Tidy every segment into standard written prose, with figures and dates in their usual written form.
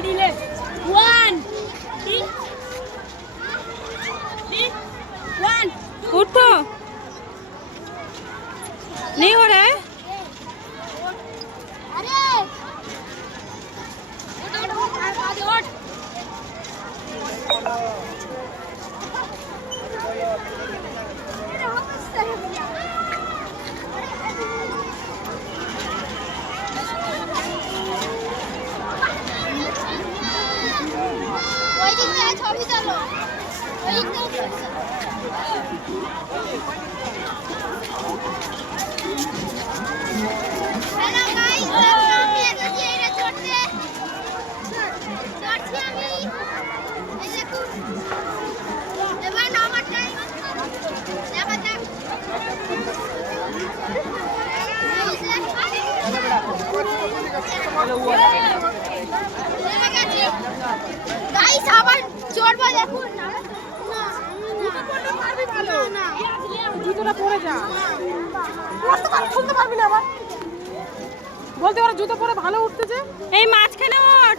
ready ले 1 उठो नहीं हो रहा है ছবি চলো জুতোটা পরে যা খুলতে পারবি না আবার বলতে পারো জুতো পরে ভালো উঠতেছে এই মাঝখানে ওঠ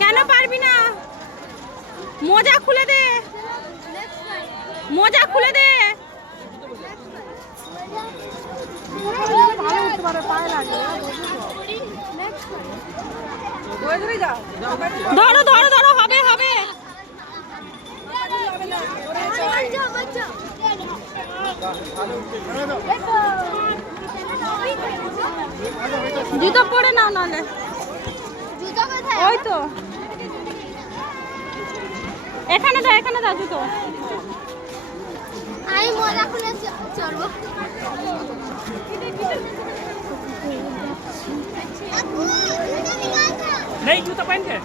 কেন পারবি না মোজা খুলে দে মোজা খুলে দে ভালো উঠতে পারে পায়ে লাগে ধরো ধরো ধরো হবে হবে জুতো পরে নাও নাহলে ওই তো এখানে দাও জুতো আমি মোজা খুলে চড়বো नहीं जूता पहन के